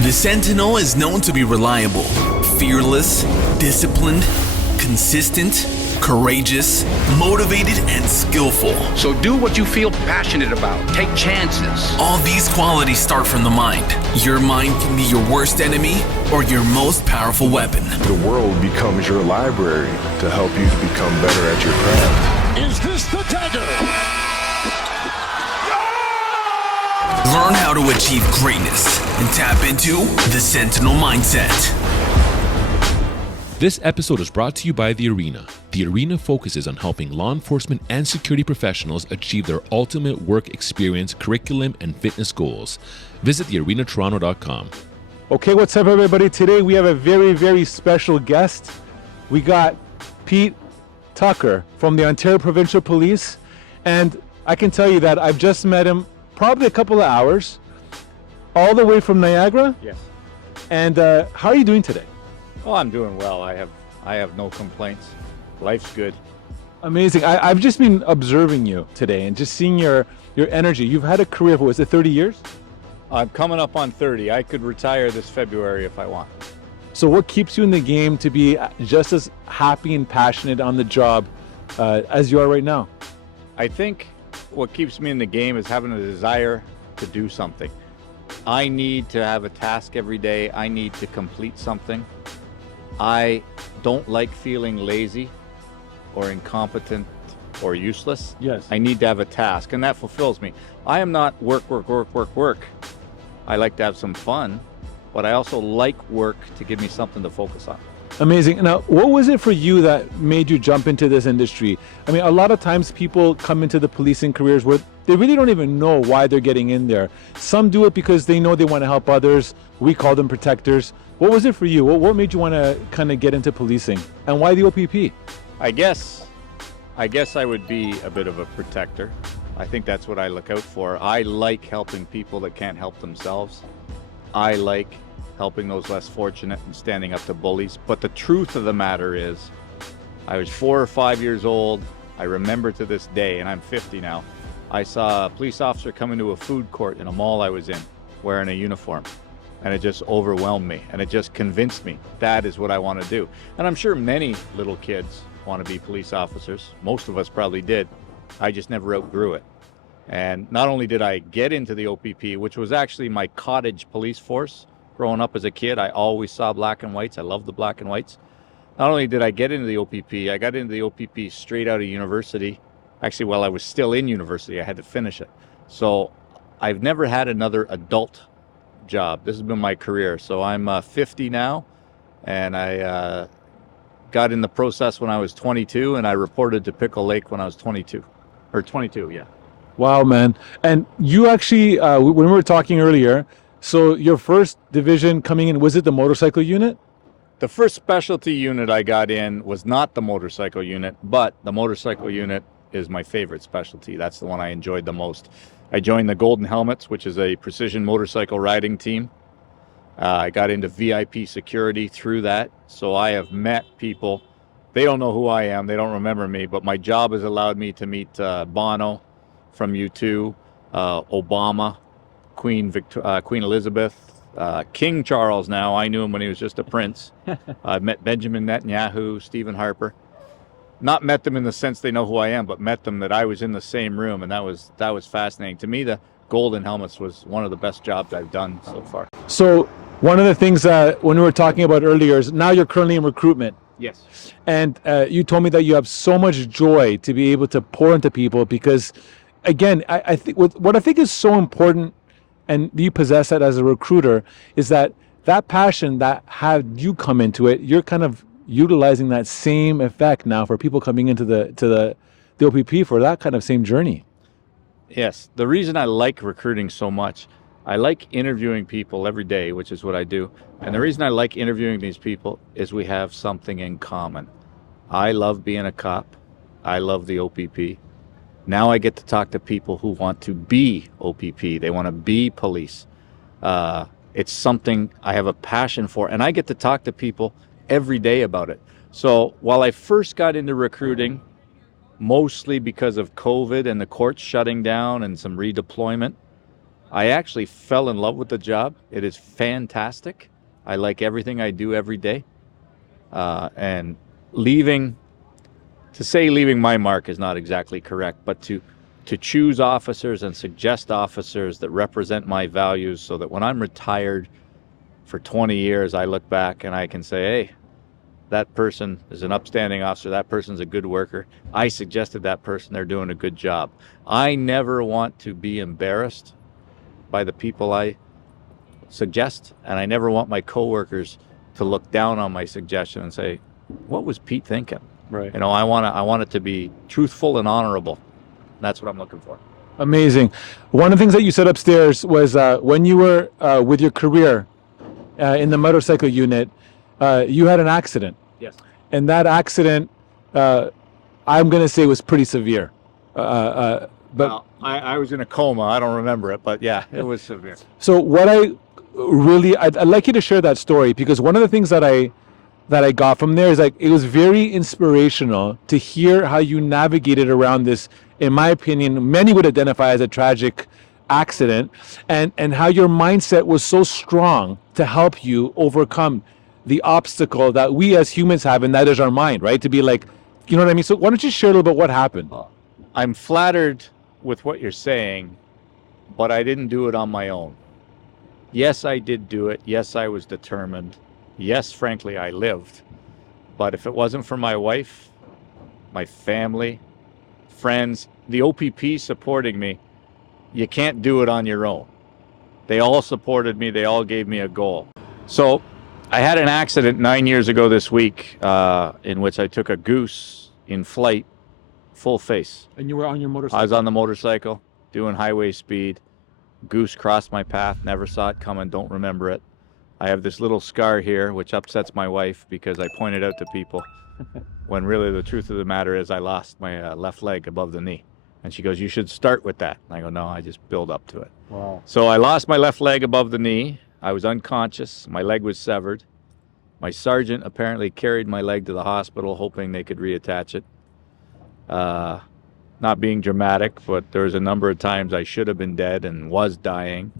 The Sentinel is known to be reliable, fearless, disciplined, consistent, courageous, motivated, and skillful. So do what you feel passionate about. Take chances. All these qualities start from the mind. Your mind can be your worst enemy or your most powerful weapon. The world becomes your library to help you to become better at your craft. Is this the dagger? Learn how to achieve greatness and tap into the Sentinel mindset. This episode is brought to you by The Arena. The Arena focuses on helping law enforcement and security professionals achieve their ultimate work experience, curriculum, and fitness goals. Visit thearenatoronto.com. Okay, what's up, everybody? Today we have a very, very special guest. We got Pete Tucker from the Ontario Provincial Police. And I can tell you that I've just met him probably a couple of hours, all the way from Niagara. Yes. And how are you doing today? Oh, I'm doing well. I have no complaints. Life's good. Amazing. I've just been observing you today and just seeing your energy. You've had a career for, was it 30 years? I'm coming up on 30. I could retire this February if I want. So what keeps you in the game to be just as happy and passionate on the job as you are right now? I think what keeps me in the game is having a desire to do something. I need to have a task every day. I need to complete something. I don't like feeling lazy or incompetent or useless. Yes. I need to have a task, and that fulfills me. I am not work. I like to have some fun, but I also like work to give me something to focus on. Amazing. Now, what was it for you that made you jump into this industry? I mean, a lot of times people come into the policing careers where they really don't even know why they're getting in there. Some do it because they know they want to help others. We call them protectors. What was it for you? What made you want to kind of get into policing? And why the OPP? I guess I would be a bit of a protector. I think that's what I look out for. I like helping people that can't help themselves. I like helping those less fortunate and standing up to bullies. But the truth of the matter is, I was 4 or 5 years old. I remember to this day, and I'm 50 now, I saw a police officer come into a food court in a mall I was in, wearing a uniform. And it just overwhelmed me, and it just convinced me that is what I want to do. And I'm sure many little kids want to be police officers. Most of us probably did. I just never outgrew it. And not only did I get into the OPP, which was actually my cottage police force. Growing up as a kid, I always saw black and whites. I loved the black and whites. Not only did I get into the OPP, I got into the OPP straight out of university. Actually, while I was still in university, I had to finish it. So I've never had another adult job. This has been my career. So I'm 50 now, and I got in the process when I was 22, and I reported to Pickle Lake when I was 22. Or 22, yeah. Wow, man. And you actually, when we were talking earlier, so your first division coming in, was it the motorcycle unit? The first specialty unit I got in was not the motorcycle unit, but the motorcycle unit is my favorite specialty. That's the one I enjoyed the most. I joined the Golden Helmets, which is a precision motorcycle riding team. I got into VIP security through that. So I have met people. They don't know who I am. They don't remember me, but my job has allowed me to meet Bono from U2, Obama, Queen Elizabeth, King Charles now. I knew him when he was just a prince. I've met Benjamin Netanyahu, Stephen Harper. Not met them in the sense they know who I am, but met them that I was in the same room, and that was fascinating. To me, the Golden Helmets was one of the best jobs I've done so far. So one of the things that when we were talking about earlier is now you're currently in recruitment. Yes. And you told me that you have so much joy to be able to pour into people because, again, I think what I think is so important, and you possess that as a recruiter, is that passion that had you come into it, you're kind of utilizing that same effect now for people coming into the OPP for that kind of same journey. Yes. The reason I like recruiting so much, I like interviewing people every day, which is what I do. And the reason I like interviewing these people is we have something in common. I love being a cop. I love the OPP. Now I get to talk to people who want to be OPP. They want to be police. It's something I have a passion for, and I get to talk to people every day about it. So while I first got into recruiting, mostly because of COVID and the courts shutting down and some redeployment, I actually fell in love with the job. It is fantastic. I like everything I do every day. And leaving my mark is not exactly correct, but to choose officers and suggest officers that represent my values so that when I'm retired for 20 years, I look back and I can say, hey, that person is an upstanding officer, that person's a good worker. I suggested that person, they're doing a good job. I never want to be embarrassed by the people I suggest, and I never want my coworkers to look down on my suggestion and say, what was Pete thinking? Right. You know, I want it to be truthful and honorable. That's what I'm looking for. Amazing. One of the things that you said upstairs was when you were with your career in the motorcycle unit, you had an accident. Yes. And that accident, I'm going to say, was pretty severe. But Well, I was in a coma. I don't remember it, but yeah, it was severe. so what I'd like you to share that story, because one of the things that I got from there is like, it was very inspirational to hear how you navigated around this, in my opinion, many would identify as a tragic accident, and how your mindset was so strong to help you overcome the obstacle that we as humans have, and that is our mind, right? To be like, you know what I mean? So why don't you share a little bit what happened? I'm flattered with what you're saying, but I didn't do it on my own. Yes, I did do it. Yes, I was determined. Yes, frankly, I lived. But if it wasn't for my wife, my family, friends, the OPP supporting me, you can't do it on your own. They all supported me. They all gave me a goal. So I had an accident 9 years ago this week in which I took a goose in flight, full face. And you were on your motorcycle? I was on the motorcycle doing highway speed. Goose crossed my path, never saw it coming, don't remember it. I have this little scar here, which upsets my wife because I pointed out to people when really the truth of the matter is I lost my left leg above the knee. And she goes, you should start with that. And I go, no, I just build up to it. Wow. So I lost my left leg above the knee. I was unconscious. My leg was severed. My sergeant apparently carried my leg to the hospital, hoping they could reattach it. Not being dramatic, but there was a number of times I should have been dead and was dying.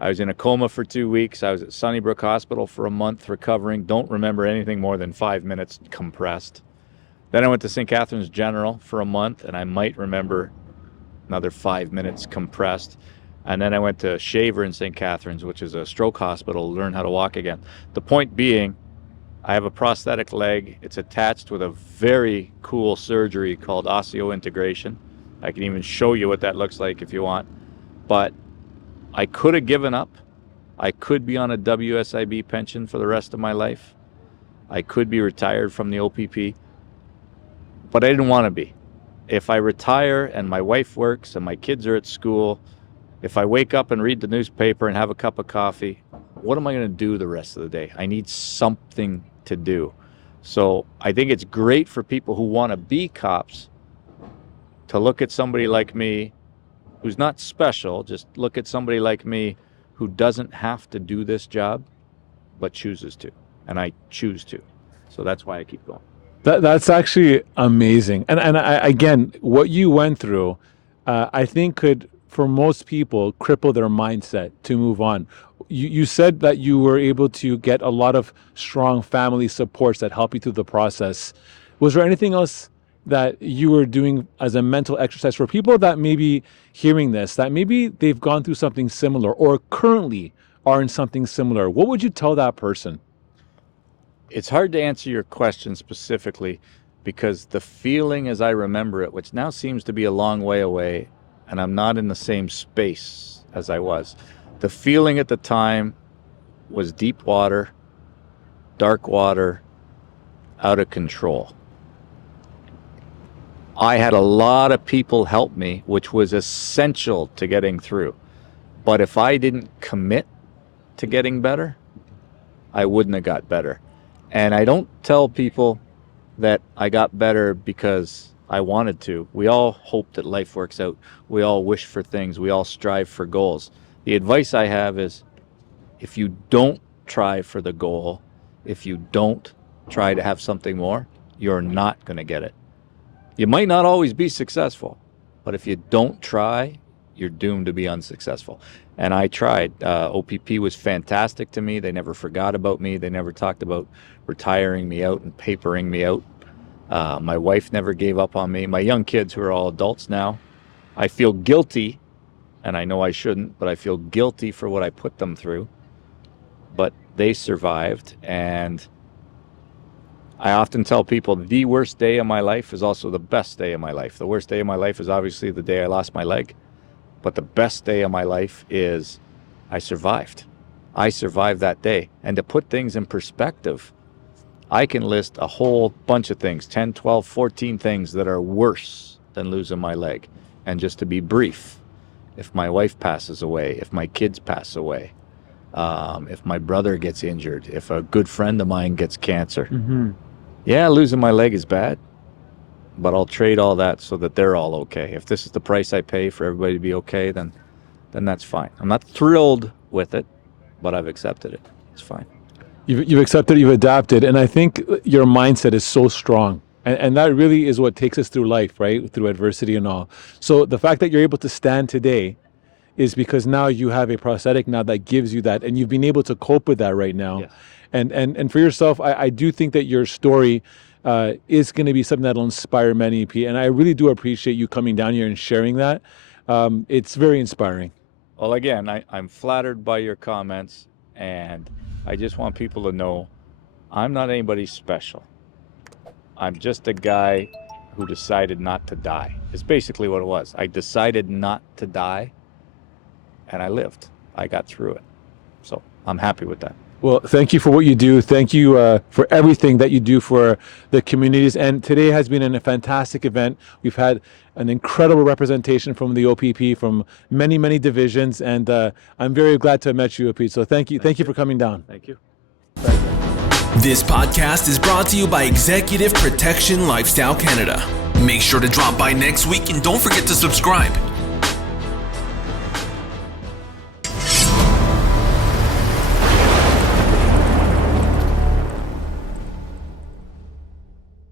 I was in a coma for 2 weeks. I was at Sunnybrook Hospital for a month recovering. Don't remember anything more than 5 minutes compressed. Then I went to St. Catharines General for a month, and I might remember another 5 minutes compressed. And then I went to Shaver in St. Catharines, which is a stroke hospital, to learn how to walk again. The point being, I have a prosthetic leg. It's attached with a very cool surgery called osseointegration. I can even show you what that looks like if you want. But I could have given up. I could be on a WSIB pension for the rest of my life. I could be retired from the OPP. But I didn't want to be. If I retire and my wife works and my kids are at school, if I wake up and read the newspaper and have a cup of coffee, what am I going to do the rest of the day? I need something to do. So I think it's great for people who want to be cops to look at somebody like me who's not special, just look at somebody like me who doesn't have to do this job, but chooses to. And I choose to. So that's why I keep going. That's actually amazing. And I, again, what you went through, I think could, for most people, cripple their mindset to move on. You said that you were able to get a lot of strong family supports that help you through the process. Was there anything else that you were doing as a mental exercise for people that may be hearing this, that maybe they've gone through something similar or currently are in something similar? What would you tell that person? It's hard to answer your question specifically because the feeling as I remember it, which now seems to be a long way away, and I'm not in the same space as I was. The feeling at the time was deep water, dark water, out of control. I had a lot of people help me, which was essential to getting through. But if I didn't commit to getting better, I wouldn't have got better. And I don't tell people that I got better because I wanted to. We all hope that life works out. We all wish for things. We all strive for goals. The advice I have is if you don't try for the goal, if you don't try to have something more, you're not going to get it. You might not always be successful, but if you don't try, you're doomed to be unsuccessful. And I tried. OPP was fantastic to me. They never forgot about me. They never talked about retiring me out and papering me out. My wife never gave up on me. My young kids, who are all adults now, I feel guilty, and I know I shouldn't, but I feel guilty for what I put them through. But they survived, and I often tell people the worst day of my life is also the best day of my life. The worst day of my life is obviously the day I lost my leg, but the best day of my life is I survived. I survived that day. And to put things in perspective, I can list a whole bunch of things, 10, 12, 14 things that are worse than losing my leg. And just to be brief, if my wife passes away, if my kids pass away, if my brother gets injured, if a good friend of mine gets cancer, yeah, losing my leg is bad, but I'll trade all that so that they're all okay. If this is the price I pay for everybody to be okay, then that's fine. I'm not thrilled with it, but I've accepted it. It's fine. You've accepted, you've adapted, and I think your mindset is so strong. And that really is what takes us through life, right? Through adversity and all. So the fact that you're able to stand today is because now you have a prosthetic now that gives you that, and you've been able to cope with that right now. Yes. And for yourself, I do think that your story is going to be something that'll inspire many, Pete. And I really do appreciate you coming down here and sharing that. It's very inspiring. Well, again, I'm flattered by your comments, and I just want people to know I'm not anybody special. I'm just a guy who decided not to die. It's basically what it was. I decided not to die, and I lived. I got through it. So I'm happy with that. Well, thank you for what you do. Thank you for everything that you do for the communities. And today has been a fantastic event. We've had an incredible representation from the OPP from many, many divisions. And I'm very glad to have met you, Pete. So thank you. Thank you for coming down. Thank you. This podcast is brought to you by Executive Protection Lifestyle Canada. Make sure to drop by next week and don't forget to subscribe.